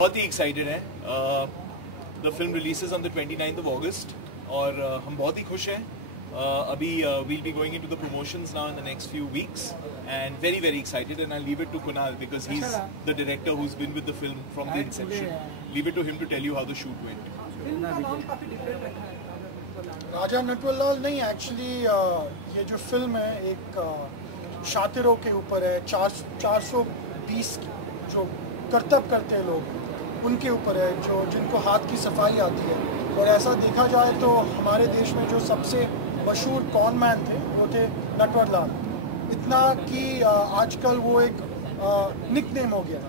बहुत ही एक्साइटेड हैं। The film releases on the 29th of August और हम बहुत ही खुश हैं। अभी we'll be going into the promotions now in the next few weeks and very excited, and I'll leave it to Kunal because he's the director who's been with the film from the inception. Leave it to him to tell you how the shoot went. Film का नाम काफी different रखा है। राजा नटवरलाल नहीं, actually ये जो film है एक शातिरों के ऊपर है। 420 जो करतब करते हैं लोग उनके ऊपर है, जो जिनको हाथ की सफाई आती है। और ऐसा देखा जाए तो हमारे देश में जो सबसे मशहूर कॉन मैन थे वो थे नटवरलाल। इतना कि आजकल वो एक निकनेम हो गया।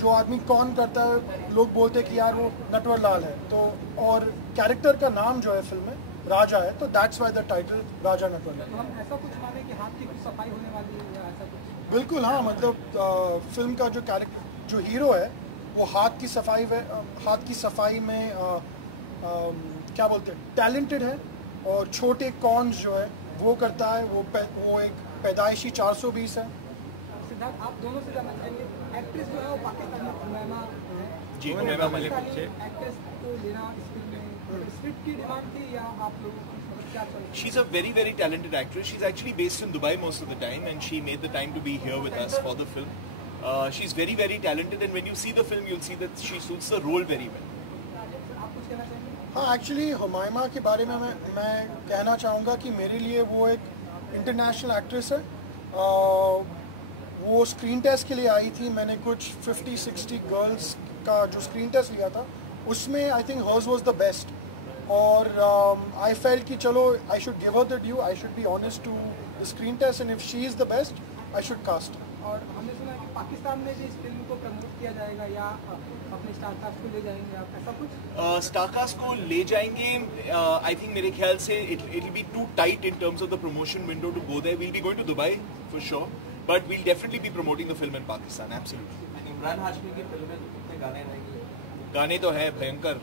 जो आदमी कौन करता है लोग बोलते हैं कि यार वो नटवरलाल है। तो और कैरेक्टर का नाम जो है फिल्म में राजा है, तो दैट्स व्हाई द टाइटल राजा नटवरलाल। हम ऐसा कुछ माने कि हाथ की कुछ सफाई होने वाली है या ऐसा कुछ? बिल्कुल हाँ, मतलब फिल्म का जो कैरेक्टर जो हीरो है वो हाथ की सफाई में क्या बोलते हैं टैलेंटेड है। और छोटे कॉन्स जो है वो करता है। वो एक पैदाइशी 420 है। सिद्धार्थ, आप दोनों से जानना चाहेंगे, एक्ट्रेस जो है वो पाकिस्तान में उमैमा है जी, उमैमा मलिक एक्ट्रेस को लेना इस फिल्म में स्क्रिप्ट की डिमांड थी या आप लोगों को क्या चल? She's a very talented actress. She's actually based in Dubai most of the time, and she made the time to be here with us for the film. She's very talented, and when you see the film, you'll see that she suits the role very well. आप कुछ कहना चाहेंगे? हाँ, actually Humaima के बारे में मैं कहना चाहूँगा कि मेरे लिए वो एक इंटरनेशनल एक्ट्रेस है। वो स्क्रीन टेस्ट के लिए आई थी। मैंने कुछ 50-60 गर्ल्स का जो स्क्रीन टेस्ट लिया था उसमें I think hers was the best. और आई फेल्ट कि चलो I should give her the due, I should be honest to the screen test, and if she is the best I should cast. और हमने सुना है कि पाकिस्तान में भी इस फिल्म को प्रमोट किया जाएगा या अपने स्टार कास्ट को ले जाएंगे आप, ऐसा कुछ? स्टार कास्ट को ले जाएंगे। आई थिंक मेरे ख्याल से it will be too tight in terms of the promotion window to go there. We'll be going to Dubai for sure, but we'll definitely be promoting the film in Pakistan, absolutely. Imran Hashmi की film में कितने गाने रहेंगे? गाने तो है भयंकर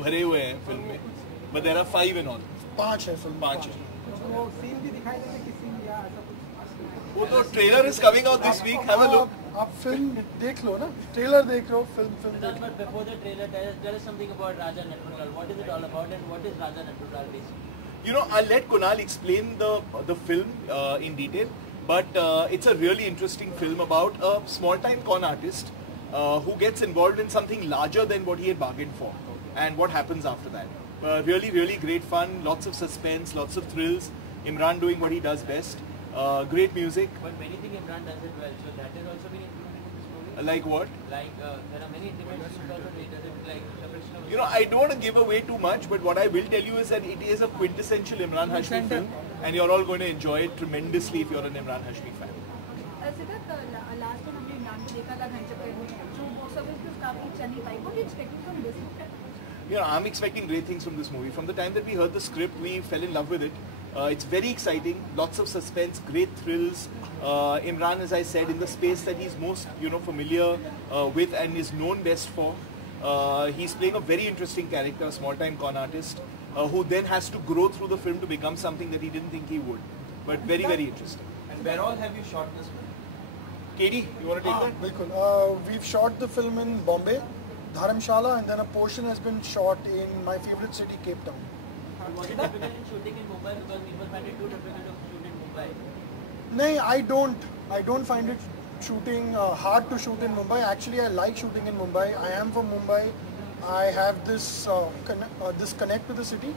भरे हुए हैं फिल्म में, but there are 5 in all. 5 है फिल्म। 5 है। वो सीन भी दिखाई देंगे कि सीन या ऐसा कुछ? वो तो trailer is coming out this week. Have a look. आप फिल्म देख लो ना, ट्रेलर देख लो, फिल्म देख लो। But before the trailer, tell us something about Raja Natwarlal. What is it all about, and what is Raja Natwarlal basically? You know, I'll let Kunal explain the film in detail. But it's a really interesting film about a small-time con artist who gets involved in something larger than what he had bargained for, and what happens after that. Really great fun, lots of suspense, lots of thrills. Imran doing what he does best. Great music. But many think Imran does it well, so that has also been included in this movie. Like what? Like there are many intimate scenes also. He does it like the friction of. You know, I don't want to give away too much, but what I will tell you is that it is a quintessential Imran Hashmi film, and you're all going to enjoy it tremendously if you're an Imran Hashmi fan. Siddharth, last time हमने इमरान को देखा था घंटे में, जो box office पे काफी चल नहीं पाई। What do you expect from this movie? You know, I'm expecting great things from this movie. From the time that we heard the script, we fell in love with it. It's very exciting, lots of suspense, great thrills. Imran, as I said, in the space that he's most, familiar with and is known best for. He's playing a very interesting character, a small-time con artist, who then has to grow through the film to become something that he didn't think he would. But very interesting. And where all have you shot this film? Katie, you want to take that? बिल्कुल। We've shot the film in Bombay, Dharamshala, and then a portion has been shot in my favorite city, Cape Town. Was it difficult in shooting in Mumbai because people find it too difficult to shoot in Mumbai? No, I don't find it shooting hard to shoot in Mumbai. Actually, I like shooting in Mumbai. I am from Mumbai. I have this connect to the city.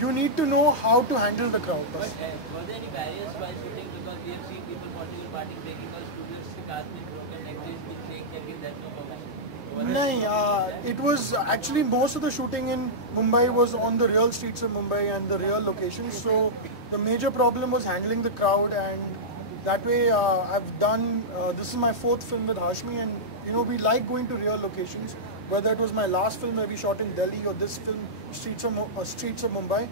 You need to know how to handle the crowd. But were there any barriers while shooting, because we have seen people watching the party breaking or studios के cast been broken, actors been saying that there's no permission? No, it was actually most of the shooting in Mumbai was on the real streets of Mumbai and the real locations. So the major problem was handling the crowd, and that way I've done. This is my 4th film with Hashmi, and we like going to real locations. Whether it was my last film where we shot in Delhi or this film, Streets of Mumbai,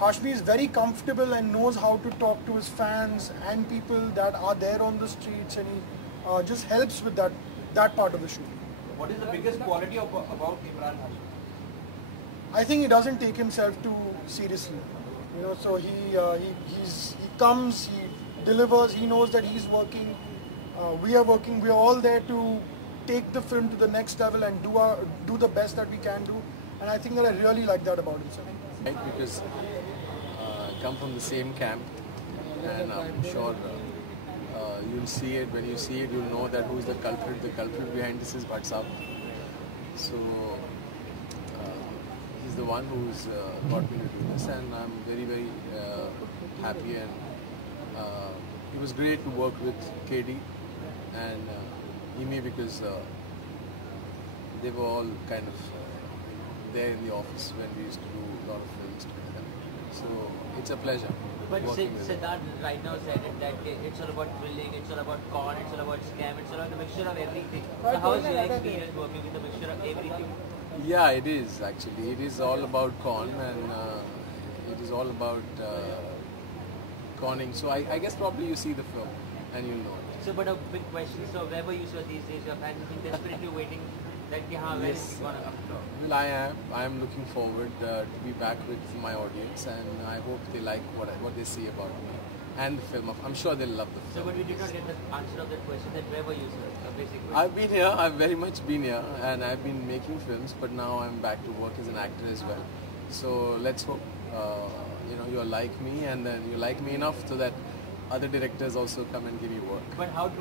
Hashmi is very comfortable and knows how to talk to his fans and people that are there on the streets, and he just helps with that part of the shoot. What is the biggest quality about Imran Hashmi? I think he doesn't take himself too seriously. So he comes, he delivers, he knows that he's working. We are working. We are all there to take the film to the next level and do the best that we can do. And I think that I really like that about himself. Right, because come from the same camp, and I'm sure you'll see it. When you see it, you'll know that who's the culprit. The culprit behind this is What's-Up. So he's the one who's got me to do this, and I'm very, very happy. And it was great to work with KD and Imi, because they were all kind of there in the office when we used to do a lot of films together. So it's a pleasure. But working with them. Siddharth right now said it that it's all about thrilling, it's all about con, it's all about scam, it's all about a mixture of everything. So how is your experience working with a mixture of everything? Yeah, it is actually. It is all about con, and it is all about conning. So I guess probably you see the film and you'll know it. So, but a big question. So, wherever you saw these days, your fans have been desperately waiting that when it's gonna come. Well, I am looking forward to be back with my audience, and I hope they like what they see about me and the film. I'm sure they'll love the So, film. but we did not get the answer of that question. That where were you, sir? A basic question. I've been here. I've very much been here, and I've been making films. But now I'm back to work as an actor as well. So let's hope you like me, and then you like me enough so that other directors also come and give me work. But how true